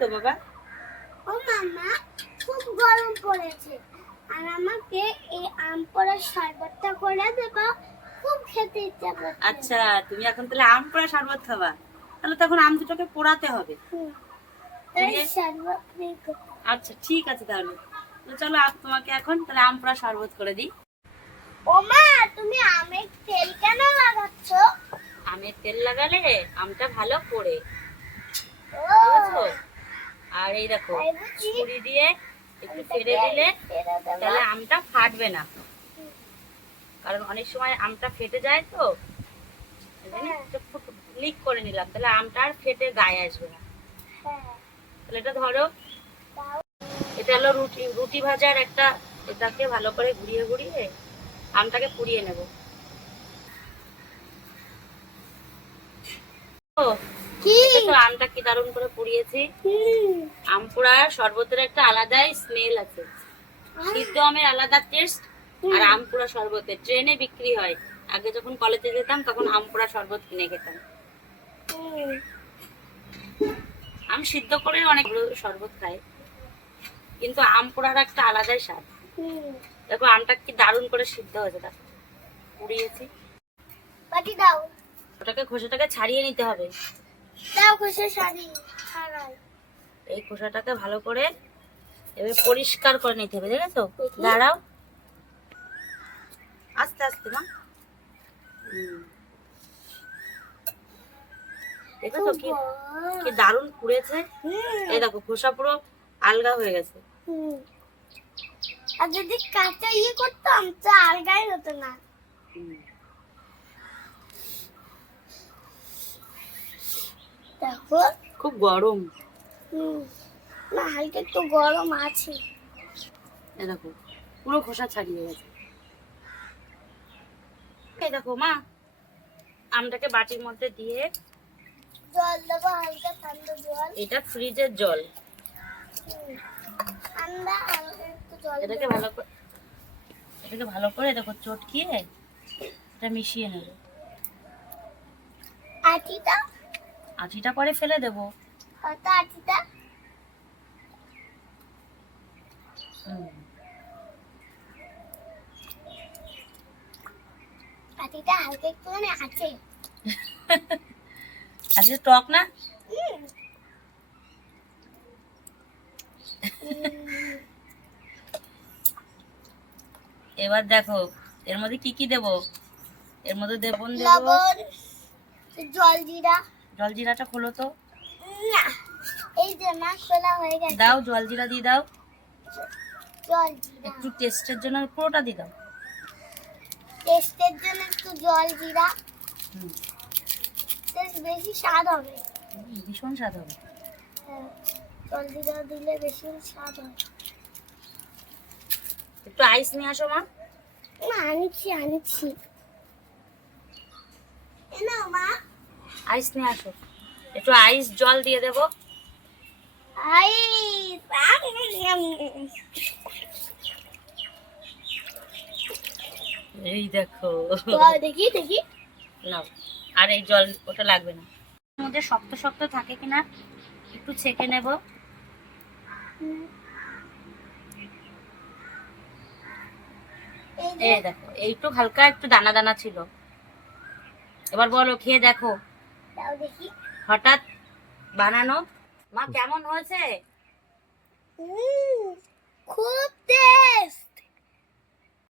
তো বাবা? ও মামা খুব গরম পড়েছে। আর আমাকে এই আম পোড়ার শরবতটা করে দেবা খুব খেতে ইচ্ছা করছে। আচ্ছা তুমি এখন তাহলে আম পোড়া শরবত খাবা। তাহলে তখন আম দুটোকে পোড়াতে হবে। আচ্ছা ঠিক আছে তাহলে। তো চলো তোমাকে এখন তাহলে আম পোড়া শরবত করে দিই। ও মা তুমি আমের তেল কেন লাগাচ্ছ? আমের তেল লাগালে আমটা ভালো পড়ে। ও আর এই দেখো ছুরি দিয়ে একটু ফেলে দিলে তাহলে আমটা ফাটবে না। কারণ অনেক সময় আমটা ফেটে যায় তো লিক করে নিলাম তাহলে আমটা আর ফেটে গায়ে আসবে না। হ্যাঁ, তাহলে এটা ধরো এটা হলো রুটি রুটি ভাজার একটা এটাকে ভালো করে ঘুরিয়ে ঘুরিয়ে আমটাকে পুড়িয়ে নেব। ও, কি? আমটা কি দারুণ করে পুড়িয়েছি। আম পোড়ার শরবতের একটা আলাদাই স্মেল আছে। সিদ্ধ আমের আলাদা টেস্ট আর আম পোড়া শরবতের। ট্রেনে বিক্রি হয়। আগে যখন কলেজে যেতাম তখন আম পোড়া শরবত কিনে খেতাম। আম সিদ্ধ করে অনেক শরবত খায়। কিন্তু আম পোড়ার একটা আলাদাই স্বাদ। দেখো আমটা কি দারুণ করে সিদ্ধ হয়েছে দেখো। পুড়িয়েছি। বাটি দাও। ওটাকে খোসাটাকে ছাড়িয়ে নিতে হবে। এই খোসাটাকে ভালো করে এবার পরিষ্কার করে নিতে হবে দেখেছ? দাঁড়াও। আস্তে আস্তে মা। দেখেছ কি? কি দারুণ পুড়েছে? এই দেখো খোসা পুরো আলগা হয়ে গেছে। আর যদি কাঁচা ইয়ে করতাম তো আলগাই হতো না হুম। দেখো খুব গরম। না হালকা একটু গরম আছে। এই দেখো পুরো খোসা ছাড়িয়ে গেছে। এই দেখো মা আমটাকে বাটির মধ্যে দিয়ে জল দেবো হালকা ঠান্ডা জল। এটা ফ্রিজের জল। ঠান্ডা একটু জল এটাকে ভালো করে এটাকে ভালো করে দেখো চটকিয়ে এটা মিশিয়ে নেবে। আটিটা আটিটা পরে ফেলে দেবো। কত আটিটা আটিটা হালকা একটুখানি আছে। আজকে টক না? এবার দেখো এর মধ্যে কি কি দেবো? এর মধ্যে দেবন দেবো। জল জিরা। জল জিরাটা খোলো তো। না এই যে মাছ খোলা হয়ে গেছে। দাও জল জিরা দিয়ে দাও। জল একটু টেস্টের জন্য পুরোটা দিয়ে দাও। টেস্টের জন্য একটু জল জিরা হুম। বেশ বেশি স্বাদ হবে। ভীষণ স্বাদ হবে। হ্যাঁ, জল জিরা দিলে বেশি স্বাদ হবে। একটু আইস নিয়ে আসো মা। না আনছি আনছি এ নাও মা। আইস নিয়ে আসো। একটু আইস জল দিয়ে দেবো। এই দেখো। দেখি দেখি। নাও। আর এই জল ওটা লাগবে না। মধ্যে শক্ত শক্ত থাকে কিনা একটু ছেঁকে নেব। এই দেখো এইটু হালকা একটু দানা দানা ছিল। এবার বলো খেয়ে দেখো। হঠাৎ বানানো। মা কেমন হয়েছে? খুব টেস্ট